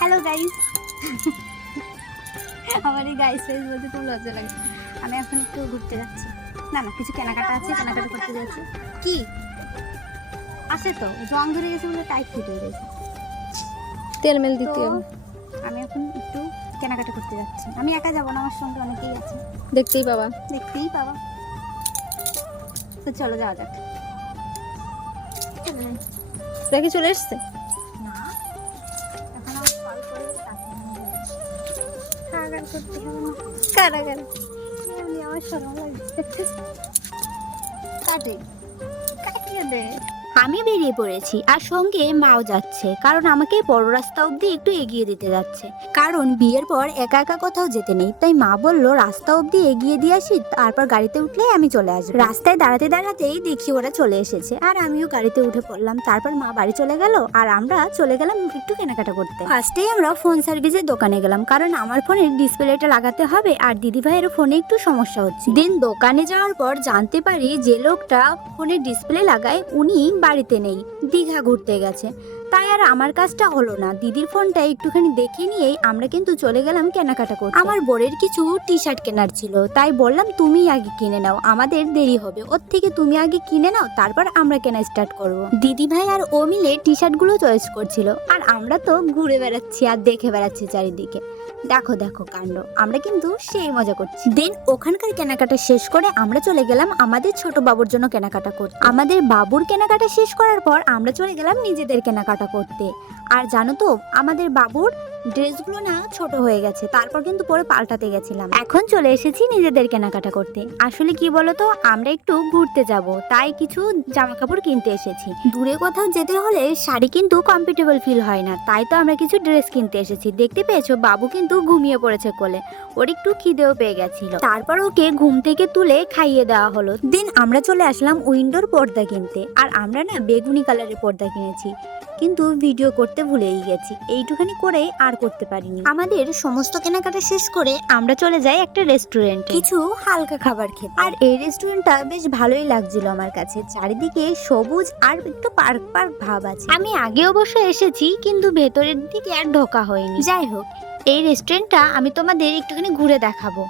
Hello guys, আমার এই guys ফাইস বলতে খুব লজ্জা লাগে। আমি এখন একটু ঘুরতে যাচ্ছি, না কিছু কেনাকাটা আছে, কেনাকাটা করতে যাচ্ছি। কি আছে তো, জং ধরে গেছে বলে টাইট ফিট হয়ে গেছে, তেল মেল দিতে তো হবে। আমি এখন একটু কেনাকাটা করতে যাচ্ছি। আমি একা যাবো না, আমার সঙ্গে অনেকেই আছে, দেখতেই পাবা। দেখতেই পাবা। তো চলো যাওয়া যাক। দেখে চলে এসছে। না, এখন আমার কল করে কাগার করতে হবে না। কারাগার এমনি আমার শরম লাগছে। কাটে কাটিয়ে দে। আমি বেরিয়ে পড়েছি আর সঙ্গে মাও যাচ্ছে, কারণ আমাকে বড় রাস্তা অবধি একটু এগিয়ে দিতে যাচ্ছে, কারণ বিয়ের পর একা একা কোথাও যেতে নেই। তাই মা বলল রাস্তা অবধি এগিয়ে দিয়ে আসি, তারপর গাড়িতে উঠলে আমি চলে আসবো। রাস্তায় দাঁড়াতে দাঁড়াতেই দেখি ওরা চলে এসেছে আর আমিও গাড়িতে উঠে পড়লাম। তারপর মা বাড়ি চলে গেল আর আমরা চলে গেলাম একটু কেনাকাটা করতে। ফার্স্টেই আমরা ফোন সার্ভিসের দোকানে গেলাম, কারণ আমার ফোনের ডিসপ্লেটা লাগাতে হবে আর দিদি ভাইয়ের ফোনে একটু সমস্যা হচ্ছে। দিন দোকানে যাওয়ার পর জানতে পারি যে লোকটা ফোনের ডিসপ্লে লাগায় উনি বাড়িতে নেই, দীঘা ঘুরতে গেছে। তাই আর আমার কাজটা হলো না, দিদির ফোনটা একটুখানি দেখে নিয়েই আমরা কিন্তু চলে গেলাম কেনাকাটা করতে। আমার বোরের কিছু টি শার্ট কেনার ছিল, তাই বললাম তুমি আগে কিনে নাও, আমাদের দেরি হবে, ওর থেকে তুমি আগে কিনে নাও, তারপর আমরা কেনা স্টার্ট করব। দিদি ভাই আর ও মিলে টি শার্ট গুলো চয়েস করছিল আর আমরা তো ঘুরে বেড়াচ্ছি আর দেখে বেড়াচ্ছি চারিদিকে। দেখো দেখো কাণ্ড, আমরা কিন্তু সেই মজা করছি। দেন ওখানকার কেনাকাটা শেষ করে আমরা চলে গেলাম আমাদের ছোট বাবুর জন্য কেনাকাটা করতে। আমাদের বাবুর কেনাকাটা শেষ করার পর আমরা চলে গেলাম নিজেদের কেনাকাটা করতে। আর জানো তো আমাদের বাবুর ড্রেসগুলো না ছোট হয়ে গেছে, তারপর কিন্তু পরে পাল্টাতে গেছিলাম। এখন চলে এসেছি নিজেদের কেনাকাটা করতে। আসলে কি বলতো, আমরা একটু ঘুরতে যাব, তাই কিছু জামা কাপড় কিনতে এসেছি। দূরে কোথাও যেতে হলে শাড়ি কিন্তু কমফোর্টেবল ফিল হয় না, তাই তো আমরা কিছু ড্রেস কিনতে এসেছি। দেখতে পেয়েছো বাবু কিন্তু ঘুমিয়ে পড়েছে কোলে, ওর একটু খিদেও পেয়ে গেছিল, তারপর ওকে ঘুম থেকে তুলে খাইয়ে দেওয়া হলো। দিন আমরা চলে আসলাম উইন্ডোর পর্দা কিনতে, আর আমরা না বেগুনি কালারের পর্দা কিনেছি, কিন্তু ভিডিও করতে ভুলেই গেছি, এইটুখানি করে আর করতে পারিনি। আমাদের সমস্ত কেনাকাটা শেষ করে আমরা চলে যাই একটা রেস্টুরেন্টে কিছু হালকা খাবার খেতে। আর এই রেস্টুরেন্টটা বেশ ভালোই লাগছিল আমার কাছে, চারিদিকে সবুজ আর একটু পার্ক পার্ক ভাব আছে। আমি আগে অবশ্য এসেছি, কিন্তু ভেতরের দিকে আর ঢোকা হয়নি। যাই হোক, এই রেস্টুরেন্টটা আমি তোমাদের একটুখানি ঘুরে দেখাবো,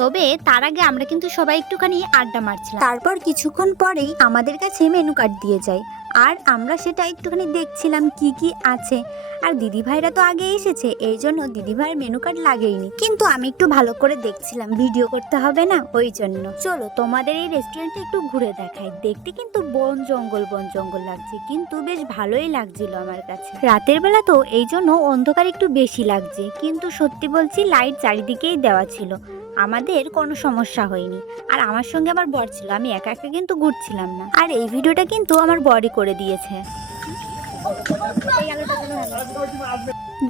তবে তার আগে আমরা কিন্তু সবাই একটুখানি আড্ডা মারছিলাম। তারপর কিছুক্ষণ পরেই আমাদের কাছে মেনু কার্ড দিয়ে যায়, আর আমরা সেটা একটুখানি দেখছিলাম কি কি আছে। আর দিদি ভাইরা তো আগে এসেছে, এই জন্য দিদি ভাইয়ের মেনু কার্ড লাগেইনি, কিন্তু আমি একটু ভালো করে দেখছিলাম, ভিডিও করতে হবে না, ওই জন্য। চলো তোমাদের এই রেস্টুরেন্টে একটু ঘুরে দেখাই। দেখতে কিন্তু বন জঙ্গল লাগছে, কিন্তু বেশ ভালোই লাগছিল আমার কাছে। রাতের বেলা তো এই জন্য অন্ধকার একটু বেশি লাগছে, কিন্তু সত্যি বলছি লাইট চারিদিকেই দেওয়া ছিল, আমাদের কোনো সমস্যা হয়নি। আর আমার সঙ্গে আমার বর ছিল, আমি একা একা কিন্তু ঘুরছিলাম না। আর এই ভিডিওটা কিন্তু আমার বরই করে দিয়েছে।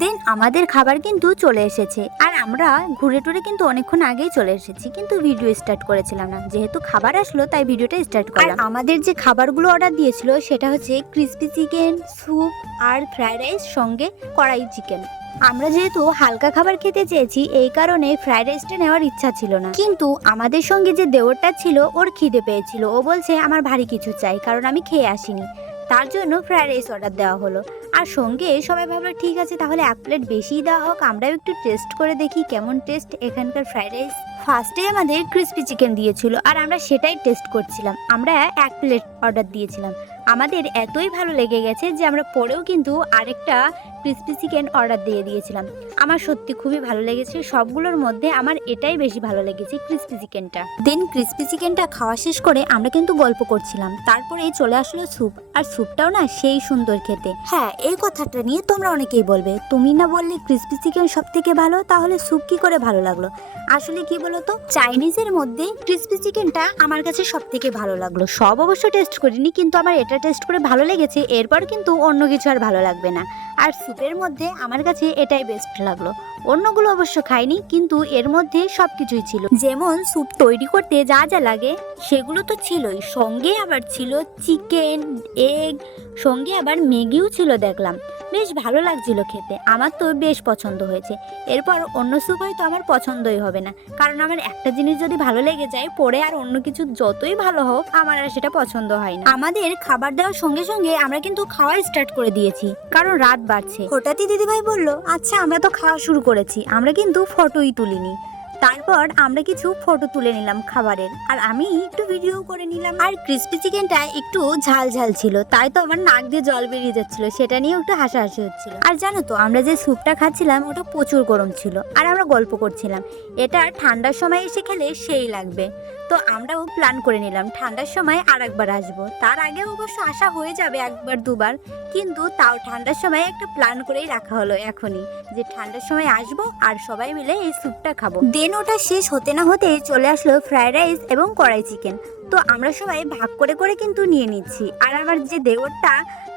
দেন আমাদের খাবার কিন্তু চলে এসেছে, আর আমরা ঘুরে টুরে কিন্তু অনেকক্ষণ আগেই চলে এসেছি, কিন্তু ভিডিও স্টার্ট করেছিলাম না, যেহেতু খাবার আসলো তাই ভিডিওটা স্টার্ট করলাম। আর আমাদের যে খাবারগুলো অর্ডার দিয়েছিল সেটা হচ্ছে ক্রিস্পি চিকেন, স্যুপ আর ফ্রাইড রাইস, সঙ্গে কড়াই চিকেন। আমরা যেহেতু হালকা খাবার খেতে চেয়েছি, এই কারণে ফ্রাইড রাইসটা নেওয়ার ইচ্ছা ছিল না, কিন্তু আমাদের সঙ্গে যে দেওরটা ছিল ওর খিদে পেয়েছিল, ও বলছে আমার ভারী কিছু চাই, কারণ আমি খেয়ে আসিনি, তার জন্য ফ্রাইড রাইস অর্ডার দেওয়া হলো। আর সঙ্গে সবাই ভাবলো ঠিক আছে তাহলে এক প্লেট বেশিই দেওয়া হোক, আমরাও একটু টেস্ট করে দেখি কেমন টেস্ট এখানকার ফ্রাইড রাইস। ফার্স্টে আমাদের ক্রিস্পি চিকেন দিয়েছিল আর আমরা সেটাই টেস্ট করছিলাম। আমরা এক প্লেট অর্ডার দিয়েছিলাম, আমাদের এতই ভালো লেগে গেছে যে আমরা পরেও কিন্তু আরেকটা ক্রিস্পি চিকেন অর্ডার দিয়েছিলাম। আমার সত্যি খুবই ভালো লেগেছে, সবগুলোর মধ্যে আমার এটাই বেশি ভালো লেগেছে, ক্রিস্পি চিকেনটা। দেন ক্রিস্পি চিকেনটা খাওয়া শেষ করে আমরা কিন্তু গল্প করছিলাম, তারপরে চলে আসলো স্যুপ, আর স্যুপটাও না সেই সুন্দর খেতে। হ্যাঁ, এই কথাটা নিয়ে তোমরা অনেকেই বলবে তুমি না বললে ক্রিস্পি চিকেন সব থেকে ভালো, তাহলে স্যুপ কি করে ভালো লাগলো? আসলে কি বলতো, চাইনিজের মধ্যে ক্রিস্পি চিকেনটা আমার কাছে সব থেকে ভালো লাগলো। সব অবশ্য টেস্ট করিনি, কিন্তু আমার এটা টেস্ট করে ভালো লেগেছে, এরপর কিন্তু অন্য কিছু আর ভালো লাগবে না। আর স্যুপের মধ্যে আমার কাছে এটাই বেস্ট লাগলো, অন্যগুলো অবশ্য খাইনি, কিন্তু এর মধ্যে সবকিছুই ছিল। যেমন স্যুপ তৈরি করতে যা যা লাগে সেগুলো তো ছিলই, সঙ্গে আবার ছিল চিকেন, এগ, সঙ্গে আবার ম্যাগিও ছিল দেখলাম। বেশ ভালো লাগছিল খেতে, আমার তো বেশ পছন্দ হয়েছে। এরপর অন্য স্যুপ হয়তো আমার পছন্দই হবে না, কারণ আমার একটা জিনিস যদি ভালো লেগে যায় পরে আর অন্য কিছু যতই ভালো হোক আমার আর সেটা পছন্দ হয় না। আমাদের খাবার দেওয়ার সঙ্গে সঙ্গে আমরা কিন্তু খাওয়া স্টার্ট করে দিয়েছি, কারণ রাত বাড়ছে। হঠাৎই দিদিভাই বলল, আচ্ছা আমরা তো খাওয়া শুরু করেছি, আমরা কিন্তু ফটোই তুলিনি। তারপর আমরা কিছু ফটো তুলে নিলাম খাবারের, আর আমি একটু ভিডিও করে নিলাম। আর ক্রিস্পি চিকেনটা একটু ঝাল ঝাল ছিল, তাই তো আমার নাক দিয়ে জল বেরিয়ে যাচ্ছিল, সেটা নিয়েও একটু হাসাহাসি হচ্ছিল। আর জানো তো আমরা যে স্যুপটা খাচ্ছিলাম ওটা প্রচুর গরম ছিল, আর আমরা গল্প করছিলাম এটা ঠান্ডার সময় এসে খেলে সেই লাগবে। তো আমরাও প্ল্যান করে নিলাম ঠান্ডার সময় আর একবার আসবো। তার আগে অবশ্য আসা হয়ে যাবে একবার দুবার, কিন্তু তাও ঠান্ডার সময় একটা প্ল্যান করেই রাখা হলো এখনই, যে ঠান্ডার সময় আসবো আর সবাই মিলে এই স্যুপটা খাবো। দেন ওটা শেষ হতে না হতে চলে আসলো ফ্রাইড রাইস এবং কড়াই চিকেন। তো আমরা সবাই ভাগ করে করে কিন্তু নিয়ে নিচ্ছি। আর আমার যে দেওরটা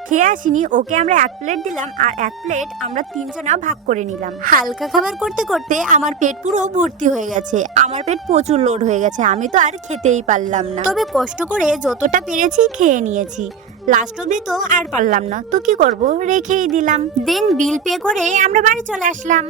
খেয়ে আসিনি, ওকে আমরা 1 প্লেট দিলাম, আর 1 প্লেট আমরা 3 জনা ভাগ করে নিলাম। হালকা খাবার করতে করতে আমার পেট পুরো ভর্তি হয়ে গেছে, আমার পেট প্রচুর লোড হয়ে গেছে, আমি তো আর খেতেই পারলাম না। তবে কষ্ট করে যতটা পেরেছি খেয়ে নিয়েছি, লাস্ট অব্দি তো আর পারলাম না, তো কি করব, রেখেই দিলাম। দেন বিল পে করে আমরা বাড়ি চলে আসলাম।